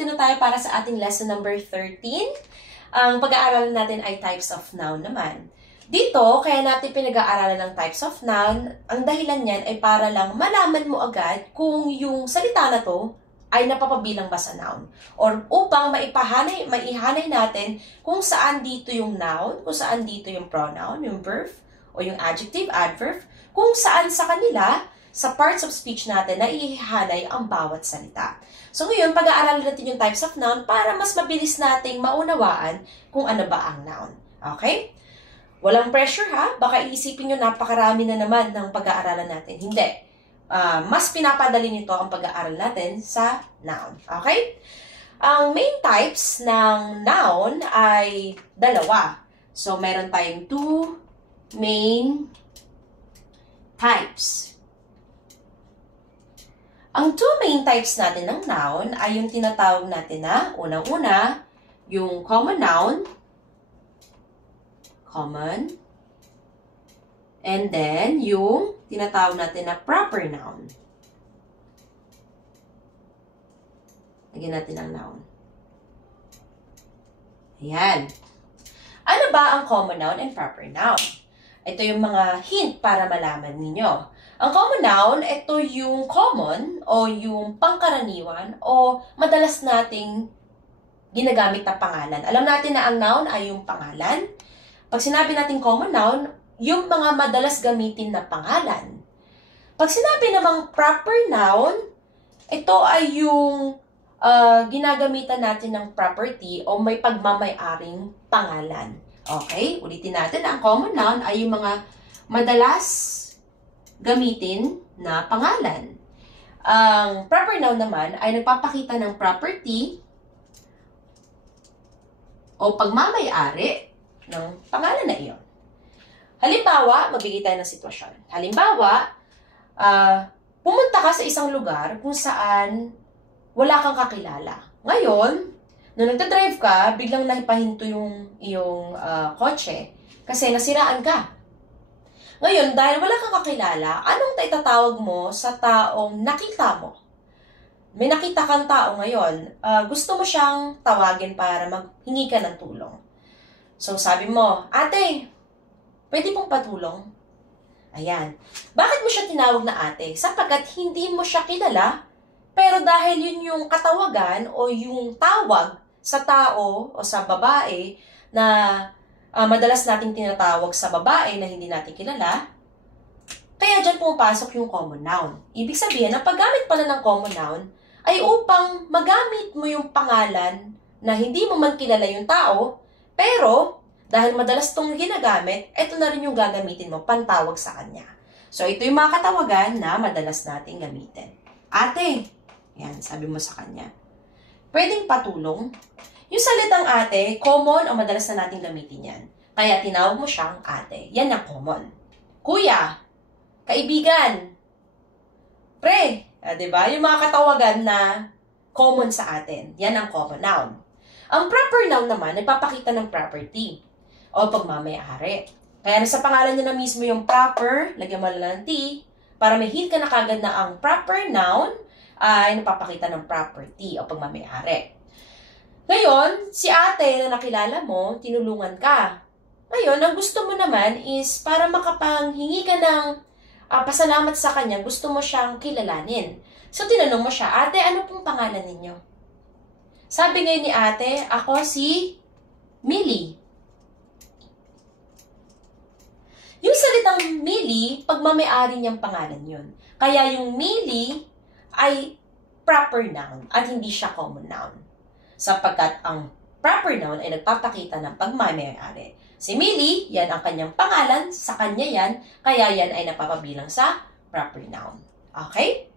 nandito na tayo para sa ating lesson number 13. Ang pag-aaralan natin ay types of noun naman. Dito, kaya natin pinag-aaralan ng types of noun, ang dahilan niyan ay para lang malaman mo agad kung yung salita na to ay napapabilang ba sa noun. Or upang maihanay natin kung saan dito yung noun, kung saan dito yung pronoun, yung verb, o yung adjective, adverb, kung saan sa kanila, sa parts of speech natin na ihanay ang bawat salita. So ngayon, pag-aaralan natin yung types of noun para mas mabilis nating maunawaan kung ano ba ang noun. Okay? Walang pressure ha, baka iisipin nyo napakarami na naman ng pag-aaralan natin. Hindi. Mas pinapadali nito ang pag-aaral natin sa noun. Okay? Ang main types ng noun ay dalawa. So meron tayong two main types. Ang two main types natin ng noun ay yung tinatawag natin na, unang-una, yung common noun, common, and then yung tinatawag natin na proper noun. Lagyan natin ang noun. Ayan. Ano ba ang common noun and proper noun? Ito yung mga hint para malaman ninyo. Ang common noun, ito yung common o yung pangkaraniwan o madalas nating ginagamit na pangalan. Alam natin na ang noun ay yung pangalan. Pag sinabi natin common noun, yung mga madalas gamitin na pangalan. Pag sinabi namang proper noun, ito ay yung ginagamitan natin ng property o may pagmamay-aring pangalan. Okay? Ulitin natin, ang common noun ay yung mga madalas gamitin na pangalan. Ang proper noun naman ay nagpapakita ng property o pagmamay-ari ng pangalan na iyon. Halimbawa, magbigay tayo ng sitwasyon. Halimbawa, pumunta ka sa isang lugar kung saan wala kang kakilala. Ngayon, nung nagdadrive ka, biglang nahipahinto yung iyong kotse kasi nasiraan ka. Ngayon, dahil wala kang kakilala, anong itatawag mo sa taong nakita mo? May nakita kang tao ngayon, gusto mo siyang tawagin para maghingi ka ng tulong. So, sabi mo, ate, pwede pong patulong? Ayan. Bakit mo siya tinawag na ate? Sapagkat hindi mo siya kilala, pero dahil yun yung katawagan o yung tawag sa tao o sa babae na madalas nating tinatawag sa babae na hindi natin kilala, kaya dyan pumapasok yung common noun. Ibig sabihin, ang paggamit pala ng common noun ay upang magamit mo yung pangalan na hindi mo man kilala yung tao, pero dahil madalas itong ginagamit, ito na rin yung gagamitin mo, pantawag sa kanya. So, ito yung mga katawagan na madalas nating gamitin. Ate, yan, sabi mo sa kanya. Pwedeng patulong? Yung salitang ate, common o madalas na natin gamitin yan. Kaya tinawag mo siyang ate. Yan ang common. Kuya, kaibigan, pre, diba? Yung mga katawagan na common sa atin. Yan ang common noun. Ang proper noun naman, nagpapakita ng property o pagmamay-ari. Kaya sa pangalan niya na mismo yung proper, lagyan mo lang ng T, para may hint ka na kagad na ang proper noun ay nagpapakita ng property o pagmamay-ari. Ngayon, si ate na nakilala mo, tinulungan ka. Ngayon, ang gusto mo naman is para makapanghingi ka ng pasalamat sa kanya, gusto mo siyang kilalanin. So, tinanong mo siya, ate, ano pong pangalan ninyo? Sabi ngayon ni ate, ako si Millie. Yung salitang Millie, pagmamay-ari niyang pangalan yun. Kaya yung Millie ay proper noun at hindi siya common noun. Sapagkat ang proper noun ay nagpapakita ng pagmamay-ari. Si Millie, yan ang kanyang pangalan, sa kanya yan, kaya yan ay napapabilang sa proper noun. Okay?